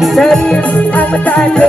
टाळ हाती धरी आमताचे